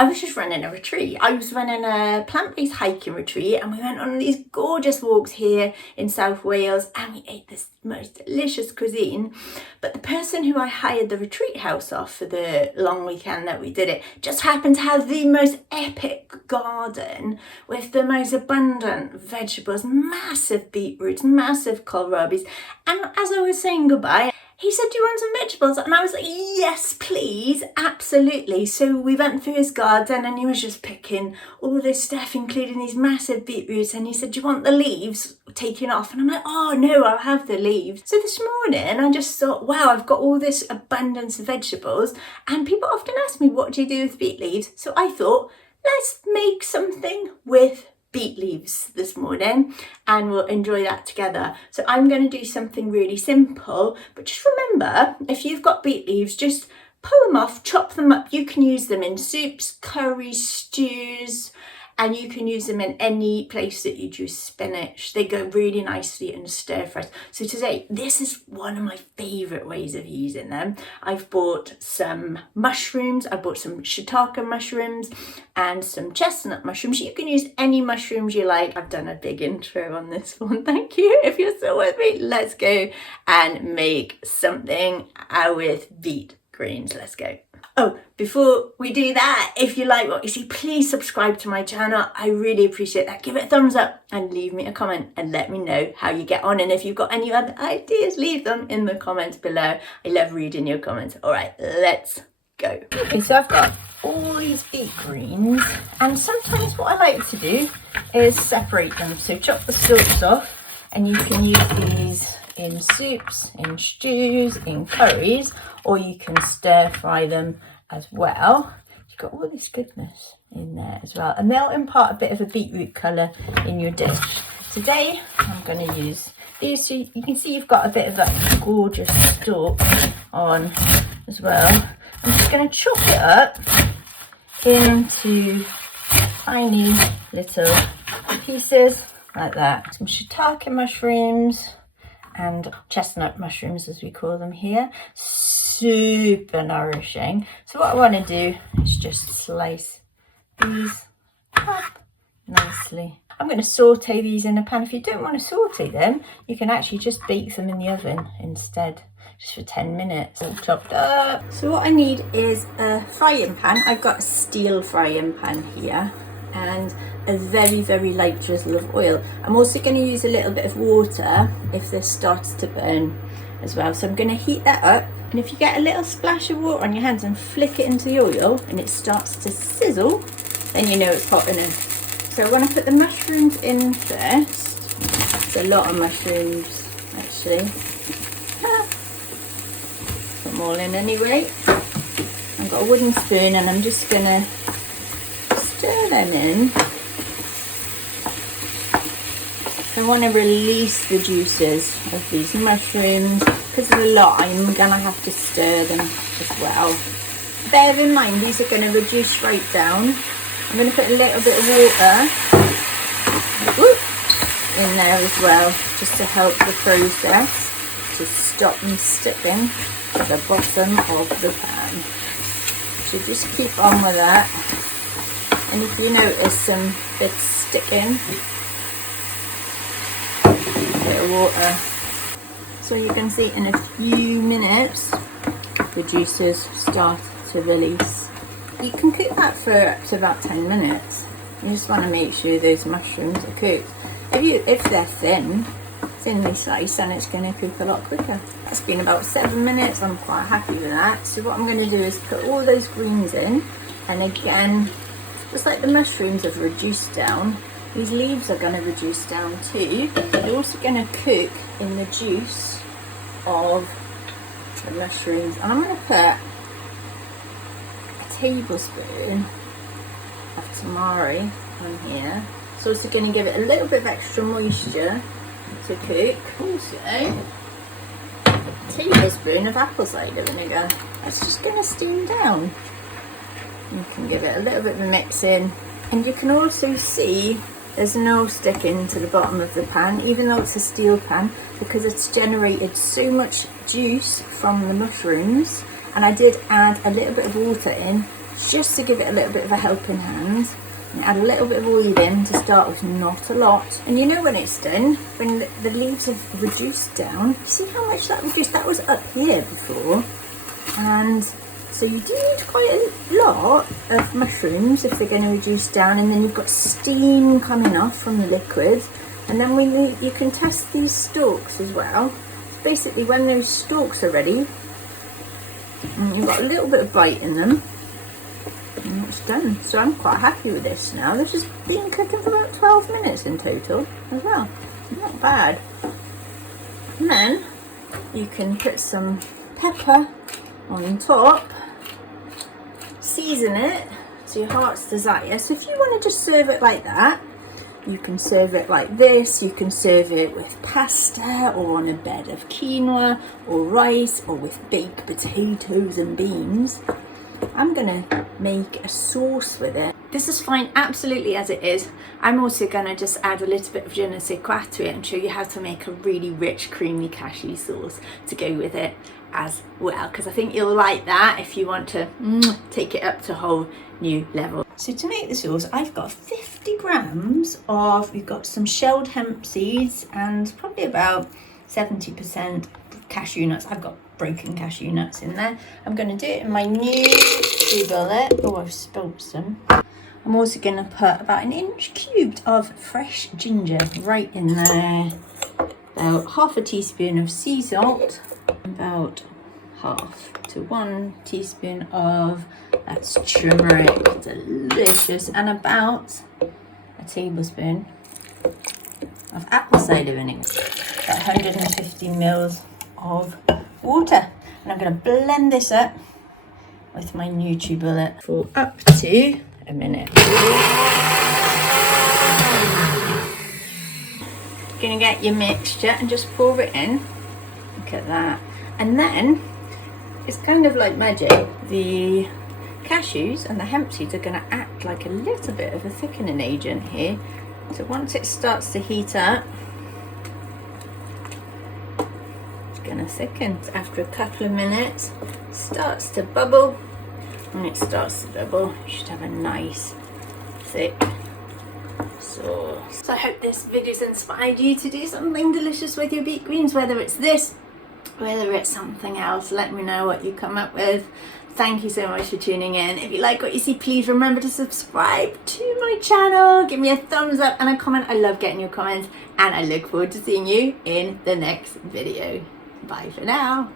I was just running a retreat. I was running a plant-based hiking retreat, and we went on these gorgeous walks here in South Wales, and we ate this most delicious cuisine. But the person who I hired the retreat house off for the long weekend that we did it just happened to have the most epic garden with the most abundant vegetables, massive beetroots, massive kohlrabis. And as I was saying goodbye, he said, "Do you want some vegetables?" And I was like, "Yes, please, absolutely." So we went through his garden and he was just picking all this stuff, including these massive beetroots. And he said, "Do you want the leaves taken off?" And I'm like, "Oh no, I'll have the leaves." So this morning I just thought, wow, I've got all this abundance of vegetables. And people often ask me, what do you do with beet leaves? So I thought, let's make something with beet leaves this morning, and we'll enjoy that together. So I'm going to do something really simple, but just remember, if you've got beet leaves, just pull them off, chop them up. You can use them in soups, curries, stews, and you can use them in any place that you do spinach. They go really nicely in stir fries. So today, this is one of my favourite ways of using them. I've bought some mushrooms. I bought some shiitake mushrooms and some chestnut mushrooms. You can use any mushrooms you like. I've done a big intro on this one. Thank you. If you're still with me, let's go and make something with beet greens. Let's go. Oh, before we do that, if you like what you see, please subscribe to my channel. I really appreciate that. Give it a thumbs up and leave me a comment and let me know how you get on. And if you've got any other ideas, leave them in the comments below. I love reading your comments. All right, let's go. Okay, so I've got all these beet greens, and sometimes what I like to do is separate them. So chop the stalks off, and you can use these in soups, in stews, in curries, or you can stir fry them as well. You've got all this goodness in there as well, and they'll impart a bit of a beetroot colour in your dish. Today I'm going to use these, so you can see you've got a bit of that gorgeous stalk on as well. I'm just going to chop it up into tiny little pieces like that. Some shiitake mushrooms and chestnut mushrooms, as we call them here. Super nourishing. So what I want to do is just slice these up nicely. I'm going to saute these in a pan. If you don't want to saute them, you can actually just bake them in the oven instead, just for 10 minutes. All chopped up. So what I need is a frying pan. I've got a steel frying pan here, and a very, very light drizzle of oil. I'm also going to use a little bit of water if this starts to burn as well. So I'm going to heat that up, and if you get a little splash of water on your hands and flick it into the oil and it starts to sizzle, then you know it's hot enough. So I want to put the mushrooms in first. It's a lot of mushrooms actually. Put them all in anyway. I've got a wooden spoon and I'm just going to stir them in. I want to release the juices of these mushrooms. Because there's a lot, I'm going to have to stir them as well. Bear in mind, these are going to reduce right down. I'm going to put a little bit of water in there as well, just to help the process, to stop them sticking to the bottom of the pan. So just keep on with that. And if you notice some bits sticking, a bit of water. So you can see in a few minutes, the juices start to release. You can cook that for up to about 10 minutes. You just want to make sure those mushrooms are cooked. If they're thinly sliced, then it's going to cook a lot quicker. That's been about 7 minutes. I'm quite happy with that. So what I'm going to do is put all those greens in, and again, just like the mushrooms have reduced down, these leaves are going to reduce down too. They're also going to cook in the juice of the mushrooms. And I'm going to put a tablespoon of tamari on here. It's also going to give it a little bit of extra moisture to cook. Also, a tablespoon of apple cider vinegar. That's just going to steam down. You can give it a little bit of a mix in, and you can also see there's no sticking to the bottom of the pan, even though it's a steel pan, because it's generated so much juice from the mushrooms. And I did add a little bit of water in just to give it a little bit of a helping hand. And add a little bit of oil in to start with, not a lot. And you know when it's done, when the leaves have reduced down, you see how much that reduced? That was up here before. And so you do need quite a lot of mushrooms if they're going to reduce down, and then you've got steam coming off from the liquid. And then you can test these stalks as well. So basically when those stalks are ready, and you've got a little bit of bite in them, and it's done. So I'm quite happy with this now. This has been cooking for about 12 minutes in total as well. Not bad. And then you can put some pepper on top, season it to your heart's desire. So if you want to just serve it like that, you can serve it like this. You can serve it with pasta or on a bed of quinoa or rice or with baked potatoes and beans. I'm gonna make a sauce with it. This is fine absolutely as it is. I'm also gonna just add a little bit of je ne sais quoi to it and show you how to make a really rich creamy cashew sauce to go with it as well, because I think you'll like that if you want to take it up to a whole new level. So to make the sauce, I've got 50 grams of, we've got some shelled hemp seeds and probably about 70% cashew nuts. I've got broken cashew nuts in there. I'm going to do it in my new tree bullet. Oh, I've spilled some. I'm also going to put about 1 inch cubed of fresh ginger right in there. About half a teaspoon of sea salt. About half to 1 teaspoon of, that's turmeric, delicious, and about a tablespoon of apple cider vinegar. About 150 mils of water, and I'm going to blend this up with my NutriBullet for up to a minute. You're going to get your mixture and just pour it in. Look at that. And then it's kind of like magic. The cashews and the hemp seeds are going to act like a little bit of a thickening agent here. So once it starts to heat up, gonna thicken. After a couple of minutes, it starts to bubble. When it starts to bubble, you should have a nice thick sauce. So I hope this video's inspired you to do something delicious with your beet greens, whether it's this, whether it's something else. Let me know what you come up with. Thank you so much for tuning in. If you like what you see, please remember to subscribe to my channel. Give me a thumbs up and a comment. I love getting your comments, and I look forward to seeing you in the next video. Bye for now.